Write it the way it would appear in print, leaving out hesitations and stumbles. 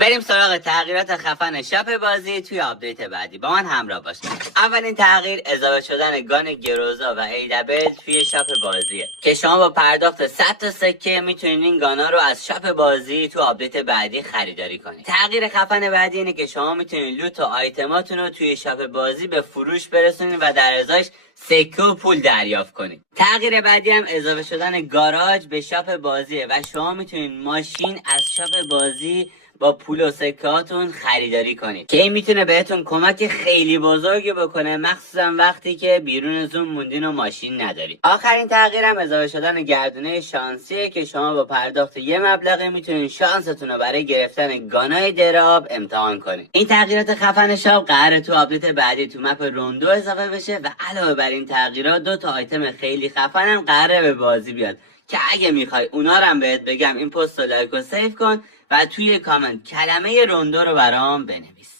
بریم سراغ تغییرات خفن شاپ بازی توی آپدیت بعدی. با من همراه باش. اولین تغییر اضافه شدن گان گروزا و ایدبل توی شاپ بازیه که شما با پرداخت 100 تا سکه میتونید این گانا رو از شاپ بازی تو آپدیت بعدی خریداری کنید. تغییر خفن بعدی اینه که شما میتونید لوت و آیتماتون رو توی شاپ بازی به فروش برسونید و در ازاش سکه و پول دریافت کنید. تغییر بعدی هم اضافه شدن گاراژ به شاپ بازیه و شما میتونید ماشین از شاپ بازی با پول و سکهاتون خریداری کنید که این میتونه بهتون کمک خیلی بزرگی بکنه، مخصوصا وقتی که بیرون زوم موندین و ماشین ندارید. آخرین تغییرم اضافه شدن گردونه شانسیه که شما با پرداخت یه مبلغی میتونید شانستون رو برای گرفتن گانای دراب امتحان کنید. این تغییرات خفن شاپ قراره تو آپدیت بعدی تو مپ روندو اضافه بشه و علاوه بر این تغییرات 2 تا آیتم خیلی خفن هم قراره به بازی بیاد که اگه میخوای اونا رو هم بهت بگم این پست رو لایک و سیو کن و توی کامنت کلمه روندو رو برام بنویس.